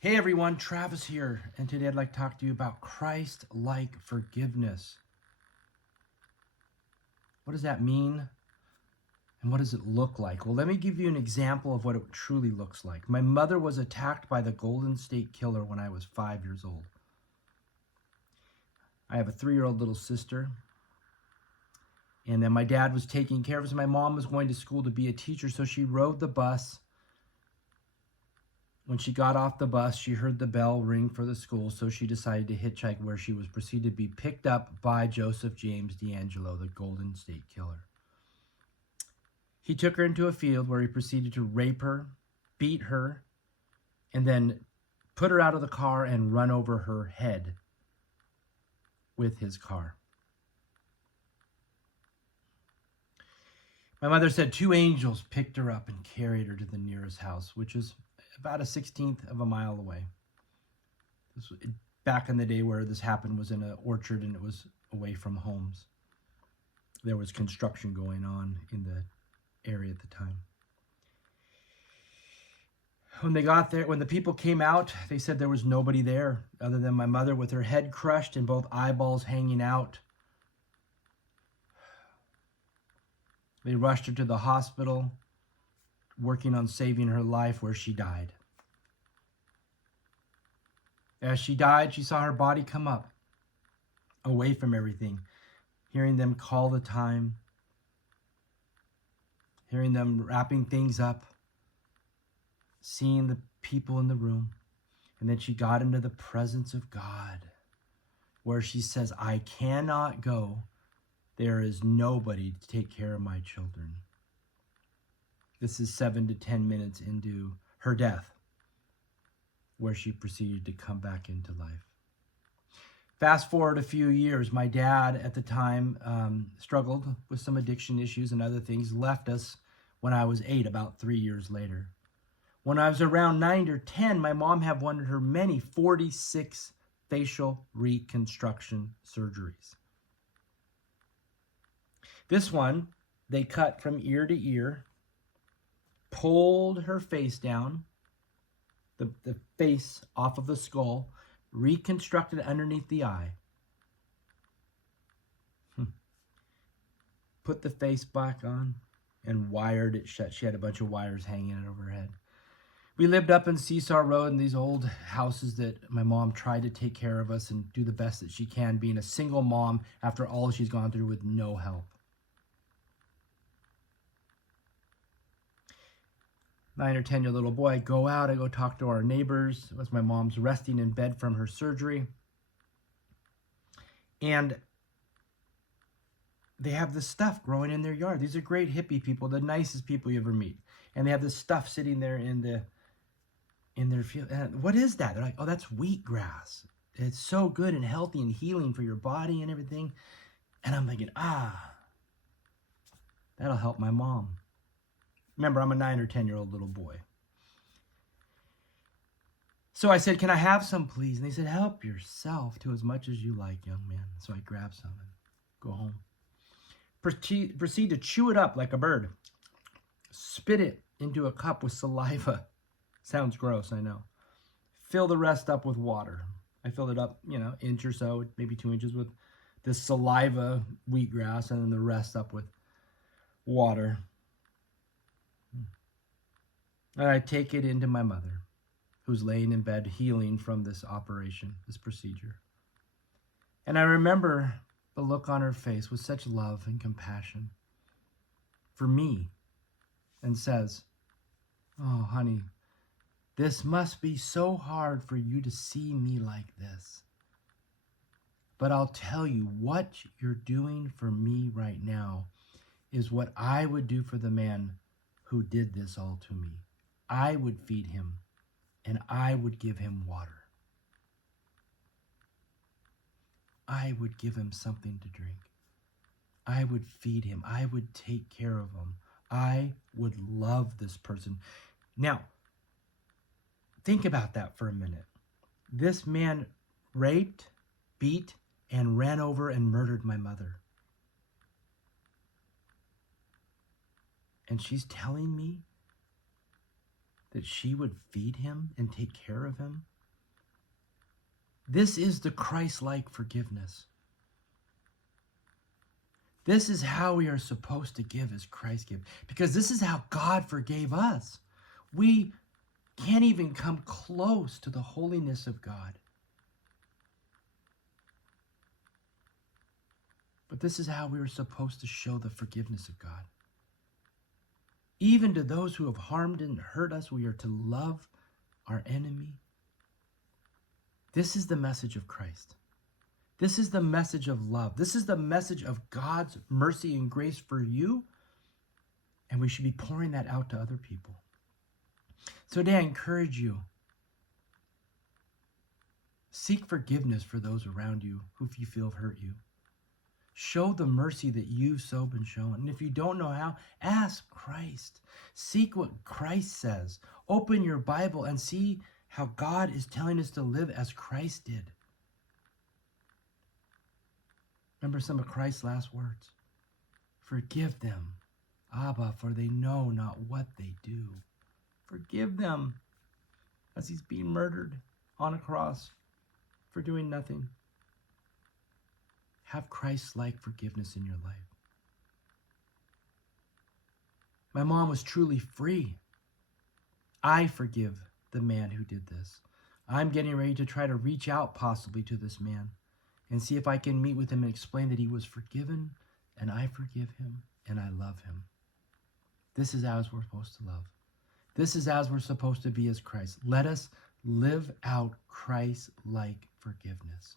Hey everyone, Travis here, and today I'd like to talk to you about Christ-like forgiveness. What does that mean, and what does it look like? Well, let me give you an example of what it truly looks like. My mother was attacked by the Golden State Killer when I was 5 years old. I have a 3-year-old little sister, and then my dad was taking care of us. My mom was going to school to be a teacher, so she rode the bus. When she got off the bus, she heard the bell ring for the school, so she decided to hitchhike, where she was proceeded to be picked up by Joseph James D'Angelo, the Golden State Killer. He took her into a field where he proceeded to rape her, beat her, and then put her out of the car and run over her head with his car. My mother said 2 angels picked her up and carried her to the nearest house, which is about a 16th of a mile away. This was back in the day where this happened was in an orchard and it was away from homes. There was construction going on in the area at the time. When they got there, when the people came out, they said there was nobody there other than my mother with her head crushed and both eyeballs hanging out. They rushed her to the hospital, working on saving her life, where she died. As she died, she saw her body come up, away from everything, hearing them call the time, hearing them wrapping things up, seeing the people in the room. And then she got into the presence of God, where she says, I cannot go. There is nobody to take care of my children. This is 7 to 10 minutes into her death, where she proceeded to come back into life. Fast forward a few years, my dad at the time struggled with some addiction issues and other things, left us when I was 8, about 3 years later. When I was around 9 or 10, my mom had one of her many 46 facial reconstruction surgeries. This one, they cut from ear to ear, pulled her face down, the face off of the skull, reconstructed underneath the eye, put the face back on, and wired it shut. She had a bunch of wires hanging over her head. We lived up in Seesaw Road in these old houses that my mom tried to take care of us and do the best that she can, being a single mom after all she's gone through with no help. 9 or 10-year-old little boy, I go out, I go talk to our neighbors as my mom's resting in bed from her surgery. And they have this stuff growing in their yard. These are great hippie people, the nicest people you ever meet. And they have this stuff sitting there in their field. And what is that? They're like, oh, that's wheatgrass. It's so good and healthy and healing for your body and everything. And I'm thinking, that'll help my mom. Remember, I'm a 9 or 10-year-old little boy. So I said, can I have some, please? And they said, help yourself to as much as you like, young man. So I grabbed some and go home. Proceed to chew it up like a bird. Spit it into a cup with saliva. Sounds gross, I know. Fill the rest up with water. I filled it up, inch or so, maybe 2 inches with this saliva wheatgrass, and then the rest up with water. And I take it into my mother, who's laying in bed healing from this operation, this procedure. And I remember the look on her face with such love and compassion for me, and says, oh, honey, this must be so hard for you to see me like this. But I'll tell you, what you're doing for me right now is what I would do for the man who did this all to me. I would feed him, and I would give him water. I would give him something to drink. I would feed him. I would take care of him. I would love this person. Now, think about that for a minute. This man raped, beat, and ran over and murdered my mother. And she's telling me that she would feed him and take care of him. This is the Christ-like forgiveness. This is how we are supposed to give as Christ gave, because this is how God forgave us. We can't even come close to the holiness of God. But this is how we are supposed to show the forgiveness of God. Even to those who have harmed and hurt us, we are to love our enemy. This is the message of Christ. This is the message of love. This is the message of God's mercy and grace for you. And we should be pouring that out to other people. So today I encourage you, seek forgiveness for those around you who you feel have hurt you. Show the mercy that you've so been shown. And if you don't know how, ask Christ. Seek what Christ says. Open your Bible and see how God is telling us to live as Christ did. Remember some of Christ's last words. Forgive them, Abba, for they know not what they do. Forgive them as he's being murdered on a cross for doing nothing. Have Christ-like forgiveness in your life. My mom was truly free. I forgive the man who did this. I'm getting ready to try to reach out possibly to this man and see if I can meet with him and explain that he was forgiven, and I forgive him, and I love him. This is as we're supposed to love. This is as we're supposed to be as Christ. Let us live out Christ-like forgiveness.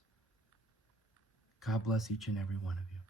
God bless each and every one of you.